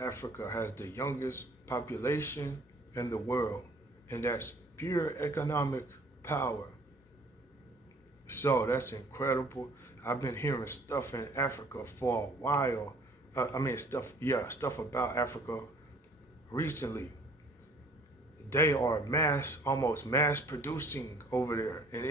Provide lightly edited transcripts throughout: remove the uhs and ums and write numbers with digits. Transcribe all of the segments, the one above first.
Africa has the youngest population in the world, and that's pure economic power. So that's incredible. I've been hearing stuff in Africa for a while. Stuff about Africa recently. They are almost mass producing over there, and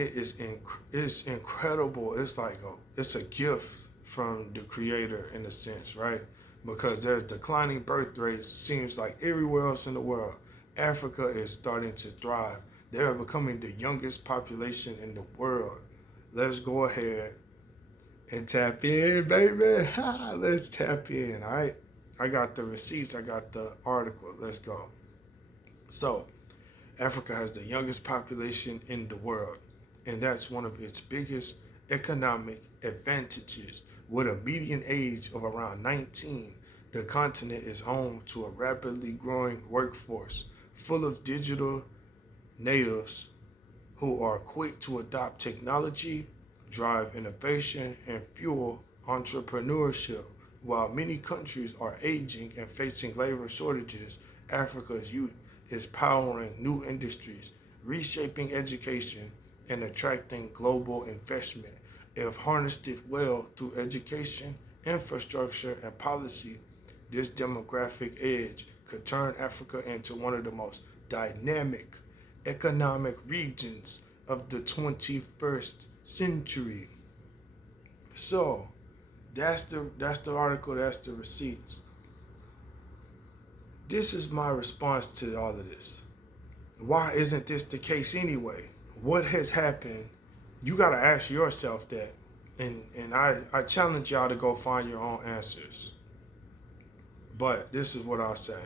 it's incredible. It's like it's a gift from the Creator in a sense, right? Because there's declining birth rates. Seems like everywhere else in the world, Africa is starting to thrive. They are becoming the youngest population in the world. Let's go ahead and tap in, baby. Let's tap in, all right? I got the receipts. I got the article. Let's go. So, Africa has the youngest population in the world, and that's one of its biggest economic advantages. With a median age of around 19, the continent is home to a rapidly growing workforce full of digital natives who are quick to adopt technology, drive innovation, and fuel entrepreneurship. While many countries are aging and facing labor shortages, Africa's youth is powering new industries, reshaping education, and attracting global investment. If harnessed well through education, infrastructure, and policy, this demographic edge could turn Africa into one of the most dynamic economic regions of the 21st century. So, that's the article, that's the receipts. This is my response to all of this. Why isn't this the case anyway? What has happened? You got to ask yourself that. And I challenge y'all to go find your own answers. But this is what I'll say.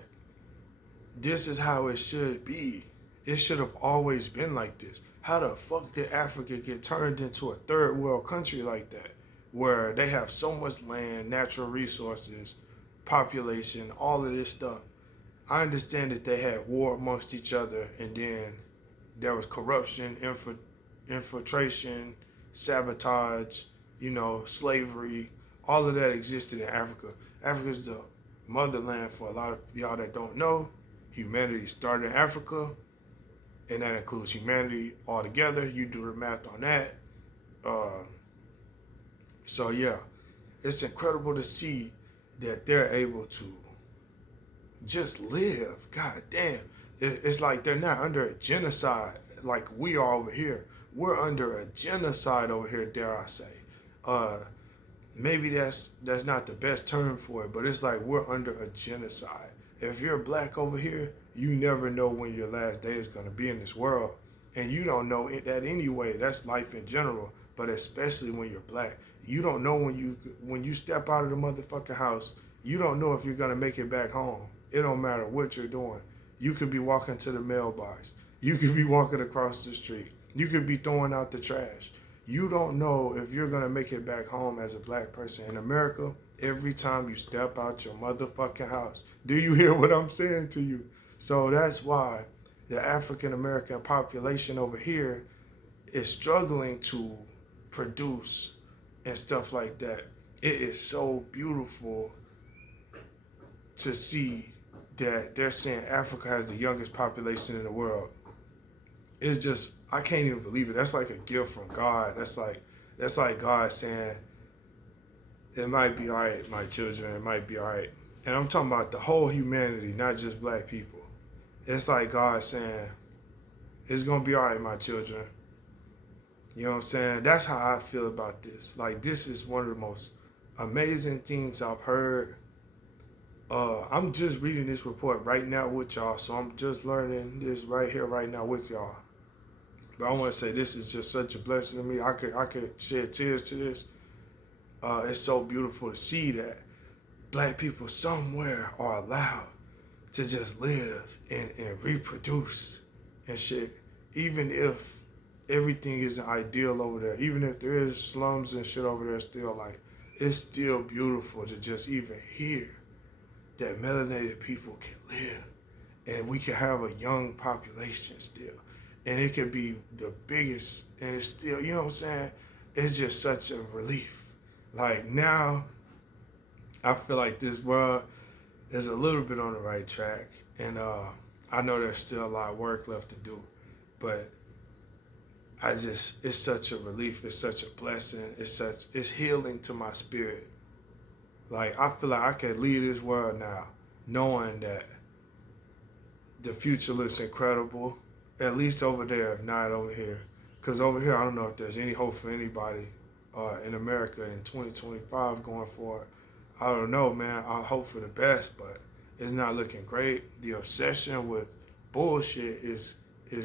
This is how it should be. It should have always been like this. How the fuck did Africa get turned into a third world country like that? Where they have so much land, natural resources, population, all of this stuff. I understand that they had war amongst each other, and then there was corruption, infiltration, sabotage, slavery. All of that existed in Africa. Africa's the motherland for a lot of y'all that don't know. Humanity started in Africa, and that includes humanity altogether. You do the math on that. So yeah, it's incredible to see that they're able to just live. God damn. It's like they're not under a genocide like we are over here. We're under a genocide over here, dare I say. Maybe that's not the best term for it, but it's like we're under a genocide. If you're black over here, you never know when your last day is going to be in this world. And you don't know that anyway. That's life in general, but especially when you're black. You don't know when you step out of the motherfucking house, you don't know if you're going to make it back home. It don't matter what you're doing. You could be walking to the mailbox. You could be walking across the street. You could be throwing out the trash. You don't know if you're going to make it back home as a black person. In America, every time you step out your motherfucking house, do you hear what I'm saying to you? So that's why the African American population over here is struggling to produce and stuff like that. It is so beautiful to see that they're saying Africa has the youngest population in the world. It's just, I can't even believe it. That's like a gift from God. That's like God saying, it might be all right, my children, it might be all right. And I'm talking about the whole humanity, not just black people. It's like God saying, it's going to be all right, my children. You know what I'm saying? That's how I feel about this. Like, this is one of the most amazing things I've heard. I'm just reading this report right now with y'all, so I'm just learning this right here, right now with y'all. But I want to say this is just such a blessing to me. I could shed tears to this. It's so beautiful to see that black people somewhere are allowed to just live and reproduce and shit. Even if everything isn't ideal over there, even if there is slums and shit over there still, like, it's still beautiful to just even hear that melanated people can live and we can have a young population still. And it could be the biggest, and it's still, you know what I'm saying? It's just such a relief. Like, now, I feel like this world is a little bit on the right track. And I know there's still a lot of work left to do, but it's such a relief. It's such a blessing. It's healing to my spirit. Like, I feel like I can leave this world now knowing that the future looks incredible, at least over there, if not over here. Because over here, I don't know if there's any hope for anybody in America in 2025 going forward. I don't know, man. I hope for the best, but it's not looking great. The obsession with bullshit is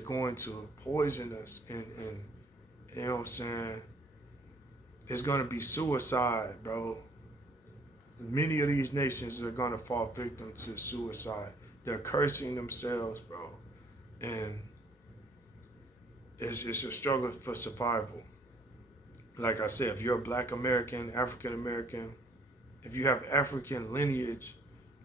going to poison us, and you know what I'm saying? It's going to be suicide, bro. Many of these nations are going to fall victim to suicide. They're cursing themselves, bro. And it's a struggle for survival. Like I said, if you're a Black American, African American, if you have African lineage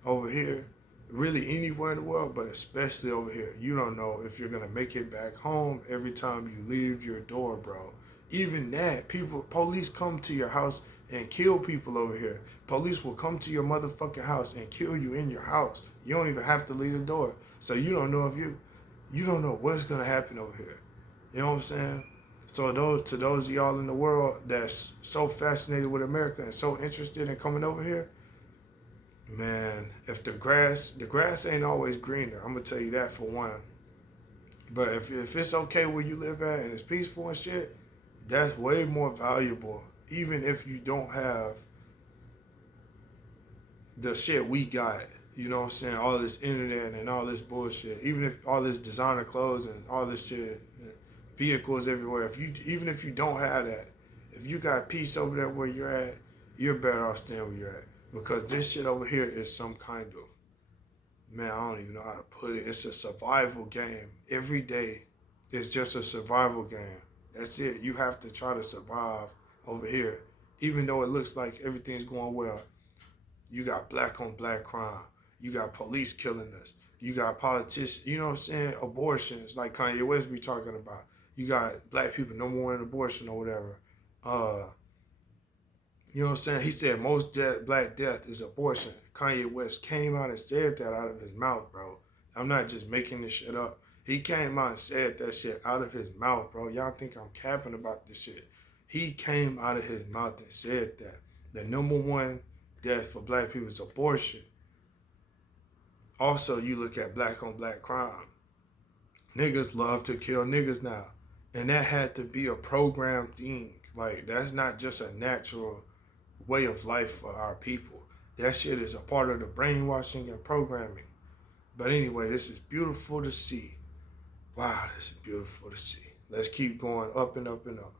over here, really anywhere in the world, but especially over here, you don't know if you're going to make it back home every time you leave your door, bro. Even that, police come to your house and kill people over here. Police will come to your motherfucking house and kill you in your house. You don't even have to leave the door. So you don't know you don't know what's gonna happen over here. You know what I'm saying? So to those of y'all in the world that's so fascinated with America and so interested in coming over here, man, if the grass ain't always greener, I'm gonna tell you that for one. But if it's okay where you live at and it's peaceful and shit, that's way more valuable, even if you don't have the shit we got. You know what I'm saying? All this internet and all this bullshit. Even if all this designer clothes and all this shit, vehicles everywhere. Even if you don't have that, if you got peace over there where you're at, you're better off staying where you're at. Because this shit over here is some kind of, man, I don't even know how to put it. It's a survival game. Every day is just a survival game. That's it. You have to try to survive over here. Even though it looks like everything's going well, you got black on black crime. You got police killing us. You got politicians, you know what I'm saying? Abortions, like Kanye West be talking about. You got black people no more in abortion or whatever. You know what I'm saying? He said most black death is abortion. Kanye West came out and said that out of his mouth, bro. I'm not just making this shit up. He came out and said that shit out of his mouth, bro. Y'all think I'm capping about this shit. He came out of his mouth and said that. The number one death for black people is abortion. Also, you look at black on black crime. Niggas love to kill niggas now. And that had to be a programmed thing. Like, that's not just a natural way of life for our people. That shit is a part of the brainwashing and programming. But anyway, this is beautiful to see. Wow, this is beautiful to see. Let's keep going up and up and up.